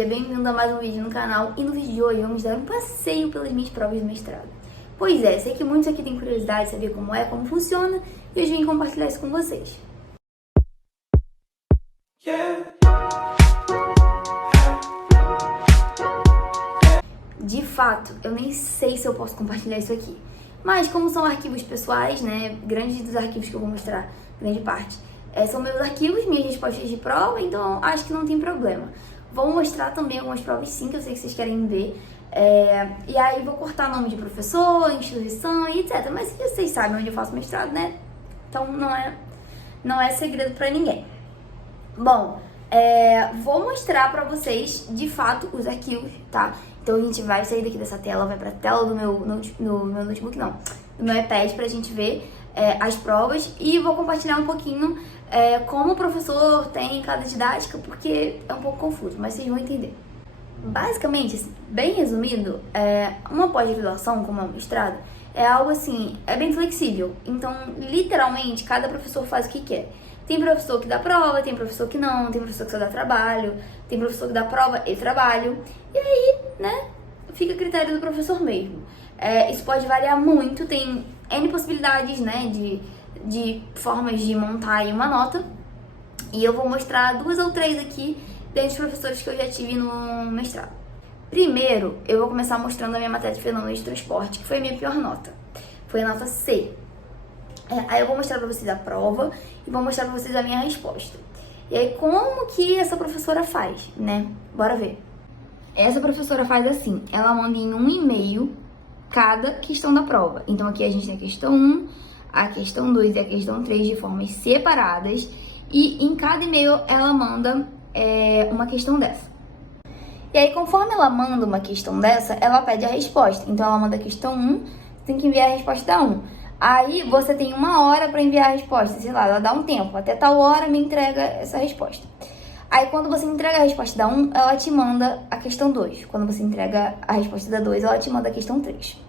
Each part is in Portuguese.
seja bem-vindo a mais um vídeo no canal. E no vídeo de hoje vamos dar um passeio pelas minhas provas de mestrado. Pois é, sei que muitos aqui têm curiosidade de saber como é, como funciona, e hoje vim compartilhar isso com vocês. De fato, eu nem sei se eu posso compartilhar isso aqui. Mas como são arquivos pessoais, né, grandes dos arquivos que eu vou mostrar, grande parte, são meus arquivos, minhas respostas de prova, então acho que não tem problema. Vou mostrar também algumas provas sim, que eu sei que vocês querem ver. E aí vou cortar nome de professor, instituição e etc. Mas vocês sabem onde eu faço mestrado, né? Então não é segredo pra ninguém. Bom, vou mostrar pra vocês, de fato, os arquivos, tá? Então a gente vai sair daqui dessa tela, vai pra tela do meu notebook, não, do meu iPad pra gente ver as provas. E vou compartilhar um pouquinho como o professor tem cada didática, porque é um pouco confuso, mas vocês vão entender. Basicamente, assim, bem resumido, uma pós-graduação, como é um mestrado, é algo assim, é bem flexível. Então, literalmente, cada professor faz o que quer. Tem professor que dá prova, tem professor que não, tem professor que só dá trabalho, tem professor que dá prova e trabalho. E aí, né, fica a critério do professor mesmo. Isso pode variar muito, tem N possibilidades, né, de formas de montar aí uma nota. E eu vou mostrar 2 ou 3 aqui dentre os professores que eu já tive no mestrado. Primeiro, eu vou começar mostrando a minha matéria de fenômeno de transporte, que foi a minha pior nota. Foi a nota C. Aí eu vou mostrar pra vocês a prova e vou mostrar pra vocês a minha resposta. E aí, como que essa professora faz, né? Bora ver. Essa professora faz assim, ela manda em um e-mail cada questão da prova. Então aqui a gente tem a questão 1, a questão 2 e a questão 3 de formas separadas. E em cada e-mail ela manda uma questão dessa. E aí, conforme ela manda uma questão dessa, ela pede a resposta. Então ela manda a questão 1, tem que enviar a resposta da 1. Aí você tem 1 hora para enviar a resposta, sei lá, ela dá um tempo, até tal hora me entrega essa resposta. Aí quando você entrega a resposta da 1, ela te manda a questão 2. Quando você entrega a resposta da 2, ela te manda a questão 3.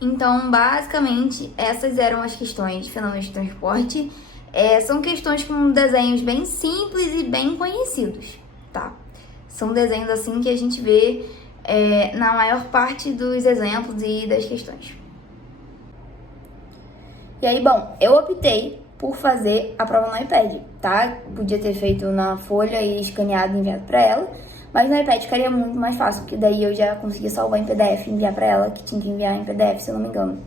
Então, basicamente, essas eram as questões de fenômenos de transporte. São questões com desenhos bem simples e bem conhecidos, tá? São desenhos assim que a gente vê na maior parte dos exemplos e das questões. E aí, bom, eu optei por fazer a prova no iPad, tá? Podia ter feito na folha e escaneado e enviado pra ela, mas no iPad ficaria muito mais fácil, porque daí eu já conseguia salvar em PDF e enviar pra ela, que tinha que enviar em PDF, se eu não me engano.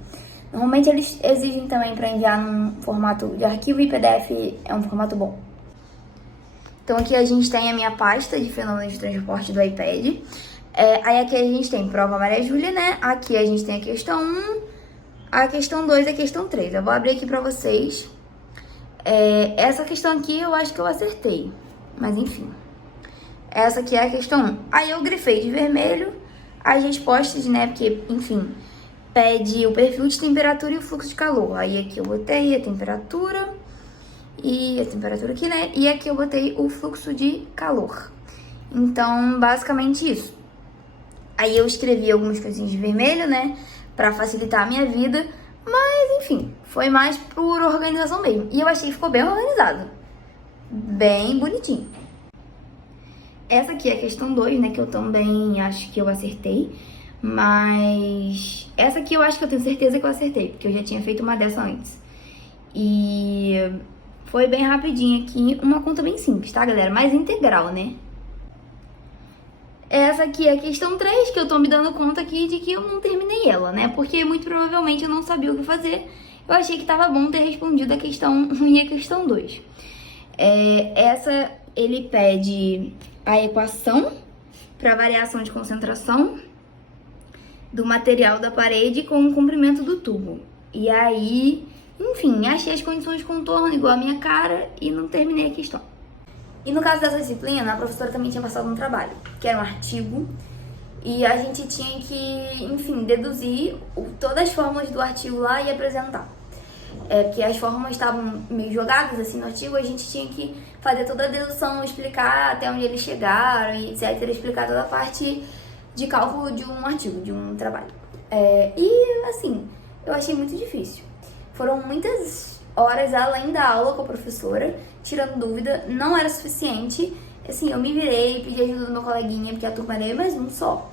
Normalmente eles exigem também para enviar num formato de arquivo, e PDF é um formato bom. Então aqui a gente tem a minha pasta de fenômenos de transporte do iPad. Aí aqui a gente tem prova Maria Júlia, né? Aqui a gente tem a questão 1, a questão 2 e a questão 3. Eu vou abrir aqui pra vocês. Essa questão aqui eu acho que eu acertei, mas enfim. Essa aqui é a questão 1. Aí eu grifei de vermelho as respostas, né? Porque, enfim, pede o perfil de temperatura e o fluxo de calor. Aí aqui eu botei a temperatura e a temperatura aqui, né? E aqui eu botei o fluxo de calor. Então, basicamente isso. Aí eu escrevi algumas coisinhas de vermelho, né? Pra facilitar a minha vida. Mas, enfim, foi mais por organização mesmo. E eu achei que ficou bem organizado. Bem bonitinho. Essa aqui é a questão 2, né? Que eu também acho que eu acertei. Mas essa aqui eu acho que eu tenho certeza que eu acertei, porque eu já tinha feito uma dessa antes. E foi bem rapidinho aqui, uma conta bem simples, tá, galera? Mais integral, né? Essa aqui é a questão 3, que eu tô me dando conta aqui de que eu não terminei ela, né? Porque muito provavelmente eu não sabia o que fazer. Eu achei que tava bom ter respondido a questão 1 e a questão 2. Essa, ele pede a equação para variação de concentração do material da parede com o comprimento do tubo. E aí, enfim, achei as condições de contorno igual a minha cara e não terminei a questão. E no caso dessa disciplina, a professora também tinha passado um trabalho, que era um artigo, e a gente tinha que, enfim, deduzir todas as fórmulas do artigo lá e apresentar. Porque as fórmulas estavam meio jogadas assim no artigo, a gente tinha que fazer toda a dedução, explicar até onde eles chegaram e etc, explicar toda a parte de cálculo de um artigo, de um trabalho. E, assim, eu achei muito difícil. Foram muitas horas além da aula com a professora, tirando dúvida, não era suficiente. Assim, eu me virei, pedi ajuda do meu coleguinha, porque a turma era eu mais um só.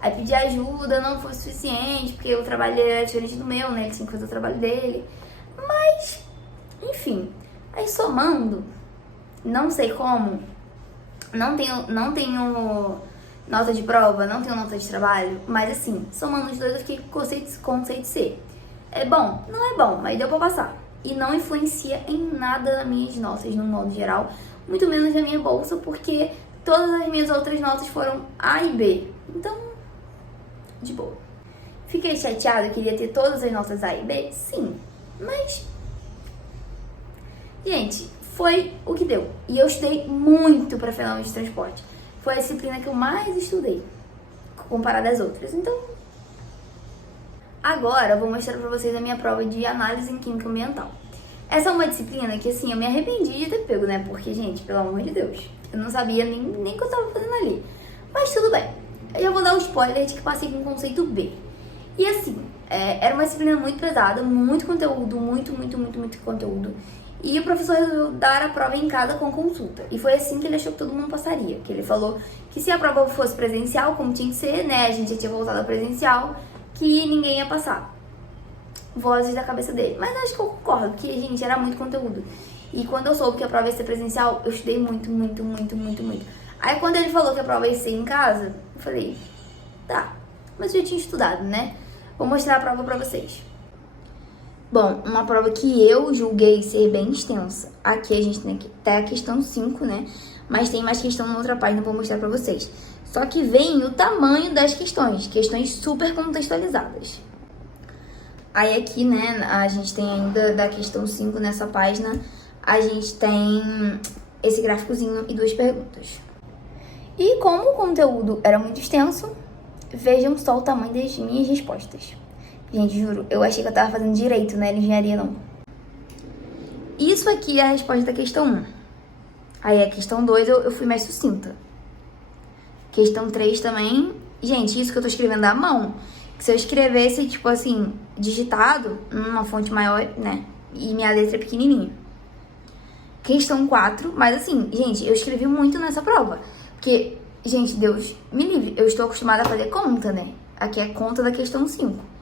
Aí pedi ajuda, não foi suficiente, porque o trabalho dele era diferente do meu, né? Ele tinha que fazer o trabalho dele. Mas, enfim. Aí somando, não sei como, não tenho nota de prova, não tenho nota de trabalho, mas assim, somando os dois eu fiquei com conceito C. É bom? Não é bom, mas deu pra passar. E não influencia em nada nas minhas notas, no modo geral, muito menos na minha bolsa, porque todas as minhas outras notas foram A e B. Então, de boa. Fiquei chateada, queria ter todas as notas A e B? Sim, mas... Gente, foi o que deu. E eu estudei muito para fenômeno de transporte. Foi a disciplina que eu mais estudei, comparada às outras. Então, agora eu vou mostrar pra vocês a minha prova de análise em química ambiental. Essa é uma disciplina que, assim, eu me arrependi de ter pego, né? Porque, gente, pelo amor de Deus, eu não sabia nem o que eu tava fazendo ali. Mas tudo bem. Eu vou dar um spoiler de que passei com o conceito B. E, assim, era uma disciplina muito pesada, muito conteúdo, muito conteúdo. E o professor resolveu dar a prova em casa com consulta. E foi assim que ele achou que todo mundo passaria. Que ele falou que se a prova fosse presencial, como tinha que ser, né? A gente já tinha voltado ao presencial, que ninguém ia passar. Vozes da cabeça dele. Mas acho que eu concordo, que, gente, era muito conteúdo. E quando eu soube que a prova ia ser presencial, eu estudei muito. Aí quando ele falou que a prova ia ser em casa, eu falei, tá, mas eu já tinha estudado, né? Vou mostrar a prova pra vocês. Bom, uma prova que eu julguei ser bem extensa. Aqui a gente tem até a questão 5, né? Mas tem mais questão na outra página, vou mostrar pra vocês. Só que vem o tamanho das questões super contextualizadas. Aí aqui, né, a gente tem ainda da questão 5 nessa página, a gente tem esse gráficozinho e 2 perguntas. E como o conteúdo era muito extenso, vejam só o tamanho das minhas respostas. Gente, juro, eu achei que eu tava fazendo direito, não era engenharia, não. Isso aqui é a resposta da questão 1. Aí a questão 2 eu fui mais sucinta. Questão 3 também. Gente, isso que eu tô escrevendo à mão. Se eu escrevesse, tipo assim, digitado, numa fonte maior, né? E minha letra é pequenininha. Questão 4, mas assim, gente, eu escrevi muito nessa prova. Porque, gente, Deus me livre, eu estou acostumada a fazer conta, né? Aqui é conta da questão 5.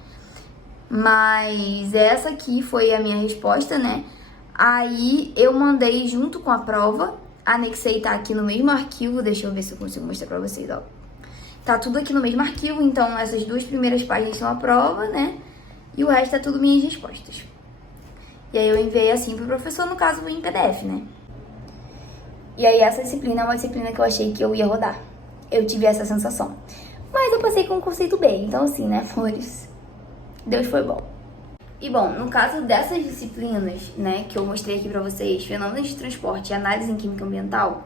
Mas essa aqui foi a minha resposta, né? Aí eu mandei junto com a prova, anexei, tá aqui no mesmo arquivo, deixa eu ver se eu consigo mostrar pra vocês, ó. Tá tudo aqui no mesmo arquivo, então essas 2 primeiras páginas são a prova, né? E o resto é tudo minhas respostas. E aí eu enviei assim pro professor, no caso em PDF, né? E aí essa disciplina é uma disciplina que eu achei que eu ia rodar. Eu tive essa sensação. Mas eu passei com o conceito B, então assim, né, flores... Deus foi bom. E bom, no caso dessas disciplinas, né, que eu mostrei aqui pra vocês, fenômenos de transporte e análise em química ambiental,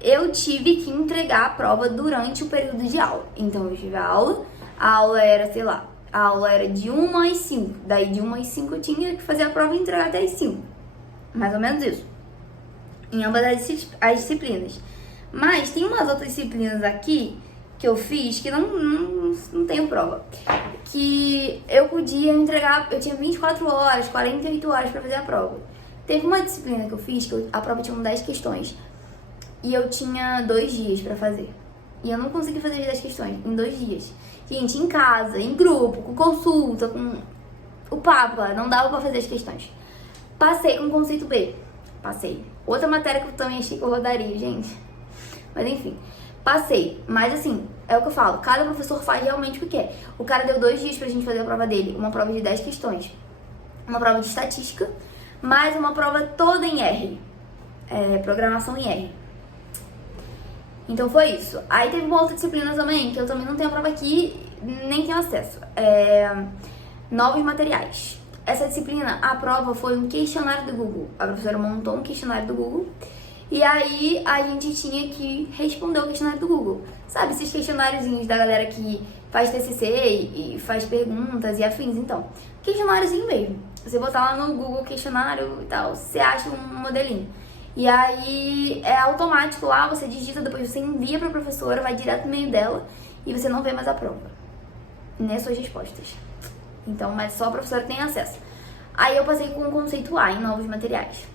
eu tive que entregar a prova durante o período de aula. Então eu tive a aula era, sei lá, a aula era de 1 às 5, daí de 1 às 5 eu tinha que fazer a prova e entregar até às 5. Mais ou menos isso. Em ambas as disciplinas. Mas tem umas outras disciplinas aqui que eu fiz que não tenho prova. Que eu podia entregar, eu tinha 24 horas, 48 horas pra fazer a prova. Teve uma disciplina que eu fiz, que a prova tinha 10 questões. E eu tinha 2 dias pra fazer. E eu não consegui fazer as 10 questões em 2 dias. Gente, em casa, em grupo, com consulta, com o papo lá, não dava pra fazer as questões. Passei com o conceito B. Passei. Outra matéria que eu também achei que eu rodaria, gente. Mas enfim, passei. Mas assim, é o que eu falo, cada professor faz realmente o que quer. O cara deu 2 dias pra gente fazer a prova dele, uma prova de 10 questões. Uma prova de estatística, mais uma prova toda em R. Programação em R. Então foi isso. Aí teve uma outra disciplina também, que eu também não tenho a prova aqui, nem tenho acesso. Novos materiais. Essa disciplina, a prova foi um questionário do Google. A professora montou um questionário do Google. E aí a gente tinha que responder o questionário do Google. Sabe, esses questionáriozinhos da galera que faz TCC e faz perguntas e afins, então. Questionáriozinho mesmo. Você botar lá no Google questionário e tal, você acha um modelinho. E aí é automático lá, você digita, depois você envia pra professora, vai direto no meio dela e você não vê mais a prova. Nem as suas respostas. Então, mas só a professora tem acesso. Aí eu passei com o conceito A em novos materiais.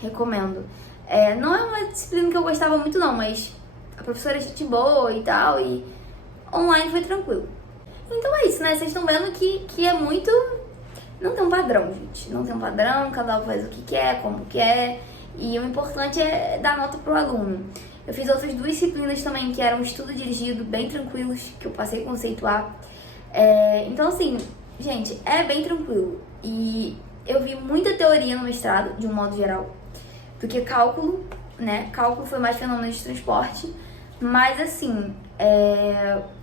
Recomendo. Não é uma disciplina que eu gostava muito não, mas a professora é gente boa e tal, e online foi tranquilo. Então é isso, né? Vocês estão vendo que é muito... Não tem um padrão, gente. Não tem um padrão, cada um faz o que quer, como quer. E o importante é dar nota pro aluno. Eu fiz outras 2 disciplinas também, que eram estudo dirigido, bem tranquilos, que eu passei conceito A. Então, assim, gente, é bem tranquilo. E eu vi muita teoria no mestrado, de um modo geral, do que cálculo, né? Cálculo foi mais fenômeno de transporte. Mas, assim,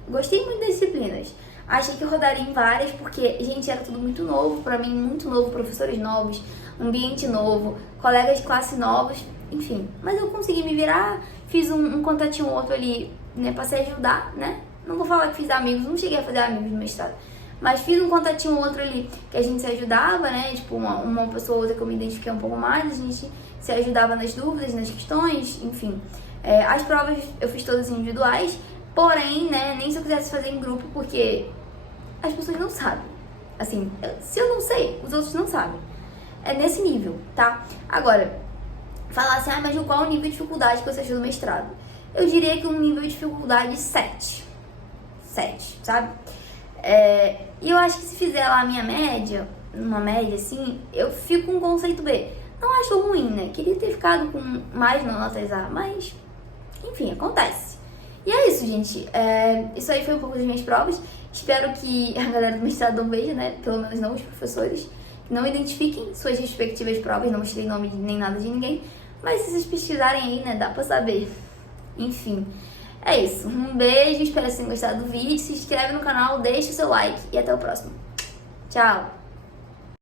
gostei muito das disciplinas. Achei que eu rodaria em várias, porque, gente, era tudo muito novo pra mim, muito novo, professores novos, ambiente novo, colegas de classe novos, enfim. Mas eu consegui me virar, fiz um contatinho ou outro ali, né, pra se ajudar, né? Não vou falar que fiz amigos, não cheguei a fazer amigos no mestrado, mas fiz um contatinho ou outro ali que a gente se ajudava, né? Tipo, uma pessoa ou outra que eu me identifiquei um pouco mais, a gente se ajudava nas dúvidas, nas questões, enfim. As provas eu fiz todas individuais, porém, né, nem se eu quisesse fazer em grupo, porque as pessoas não sabem. Assim, se eu não sei, os outros não sabem. É nesse nível, tá? Agora, falar assim, mas qual o nível de dificuldade que você achou do mestrado? Eu diria que um nível de dificuldade 7. 7, sabe? E eu acho que se fizer lá a minha média, uma média assim, eu fico com um conceito B. Não acho ruim, né? Queria ter ficado com mais notas A, mas enfim, acontece. E é isso, gente. Isso aí foi um pouco das minhas provas. Espero que a galera do mestrado não veja, né? Pelo menos não os professores. Que não identifiquem suas respectivas provas. Não mostrei nome nem nada de ninguém. Mas se vocês pesquisarem aí, né? Dá pra saber. Enfim. É isso. Um beijo. Espero que vocês tenham gostado do vídeo. Se inscreve no canal, deixa o seu like. E até o próximo. Tchau!